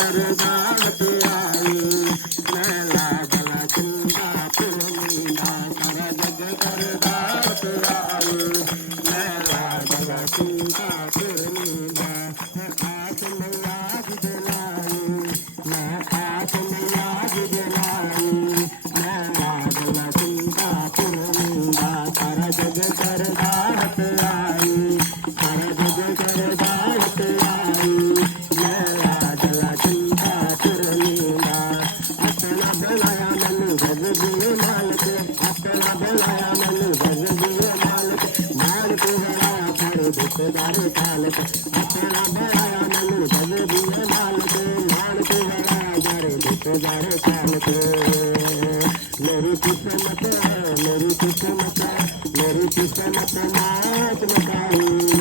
कर दात आई मैं लागल कुंदापुर मीना सारा जग कर दात आई मैं लागल कुंदापुर मीना आस में आग जलाई मैं आस में आग जलाई मैं लागल कुंदापुर मीना सारा जग कर दात आई सारा जग कर दात आई मैं लागल कुंदापुर मीना अपना बुलाया मन जग दिए मालिक अपना बुलाया मन जग दिए मालिक मालिक बड़ा कर दुखदार खालिक अपना बुलाया मन जग दिए मालिक मालिक बड़ा कर दुखदार खालिक मेरी किस्मत मात मकाई